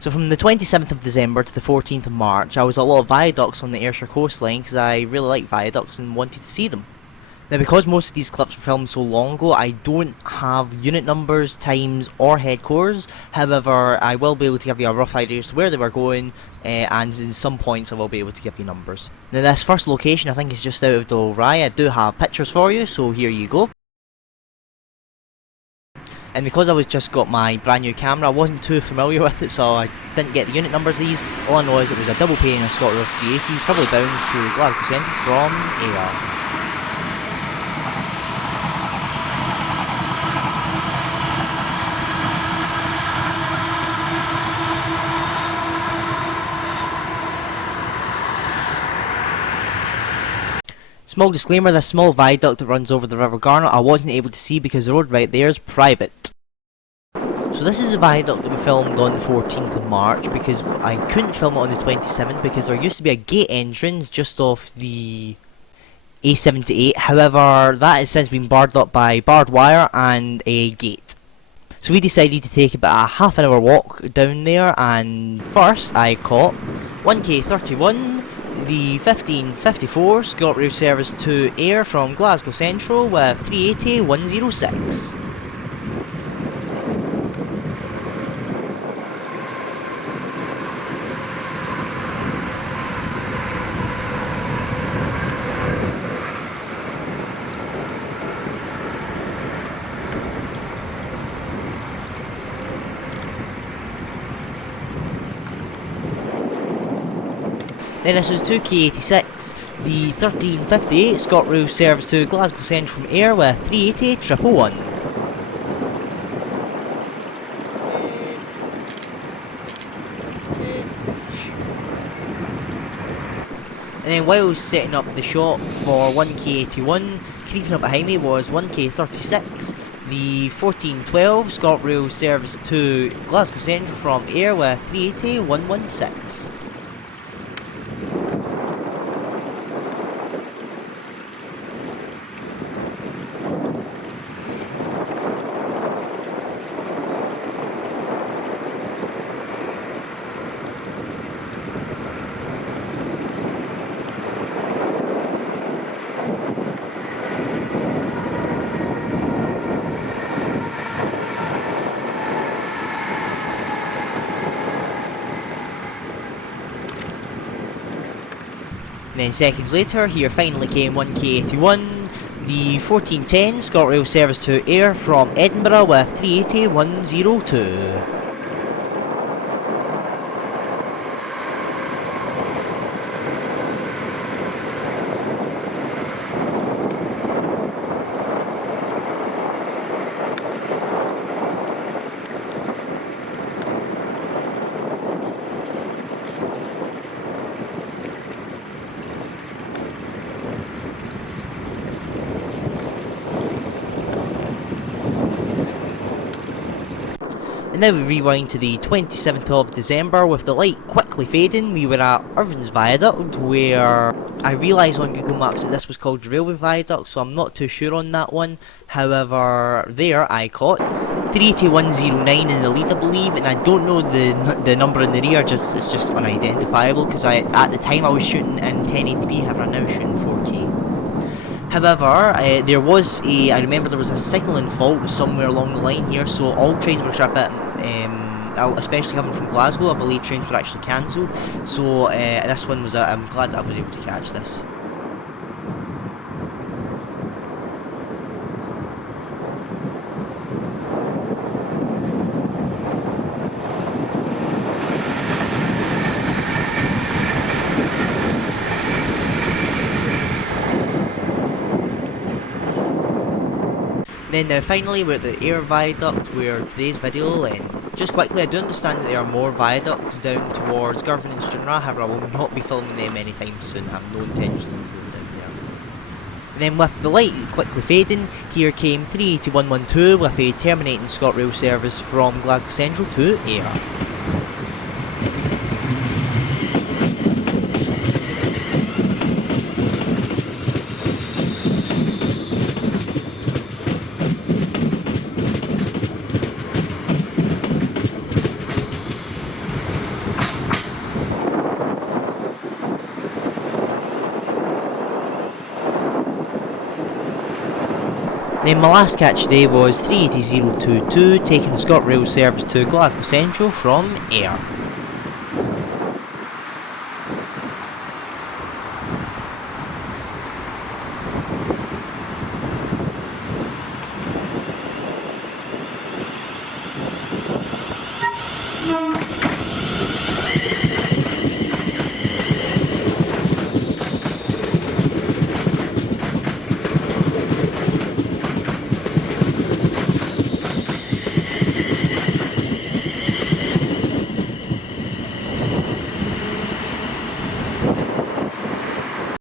So from the 27th of December to the 14th of March, I was at a lot of viaducts on the Ayrshire coastline because I really like viaducts and wanted to see them. Now, because most of these clips were filmed so long ago, I don't have unit numbers, times, or headquarters. However, I will be able to give you a rough idea as to where they were going, and in some points I will be able to give you numbers. Now, this first location I think is just out of Dalry. I do have pictures for you, so here you go. And because I was just got my brand new camera, I wasn't too familiar with it, so I didn't get the unit numbers of these. All I know is it was a double pane of ScotRail 380, probably bound to Glasgow Central from Ayr. Small disclaimer, this small viaduct that runs over the River Garnet I wasn't able to see because the road right there is private. So this is a viaduct that we filmed on the 14th of March because I couldn't film it on the 27th because there used to be a gate entrance just off the A78. However, that has since been barred up by barbed wire and a gate. So we decided to take about a half an hour walk down there, and first I caught 1K31, the 1554 ScotRail service to Ayr from Glasgow Central with 380 106. Then this is 2K86, the 1358 ScotRail service to Glasgow Central from Ayr with 380 111. And then while setting up the shot for 1K81, creeping up behind me was 1K36, the 1412 ScotRail service to Glasgow Central from Ayr with 380 116. Then seconds later, here finally came 1K81, the 1410 ScotRail service to Ayr from Edinburgh with 380 102. And now we rewind to the 27th of December with the light quickly fading. We were at Irvin's Viaduct, where I realised on Google Maps that this was called Railway Viaduct, so I'm not too sure on that one. However, there I caught 38109 in the lead, I believe, and I don't know the number in the rear, it's just unidentifiable, because at the time I was shooting in 1080p, however I'm now shooting 4K. However, I remember there was a signalling fault somewhere along the line here, so all trains were a bit, especially coming from Glasgow, I believe trains were actually cancelled, so this one was, I'm glad that I was able to catch this. Then now finally we're at the Ayr Viaduct where today's video will end. Just quickly, I do understand that there are more viaducts down towards Girvan and Stranraer, however I will not be filming them anytime soon, I have no intention of going down there. And then with the light quickly fading, here came 38112 with a terminating ScotRail service from Glasgow Central to Ayr. Then my last catch today was 38022, taking the ScotRail service to Glasgow Central from Ayr.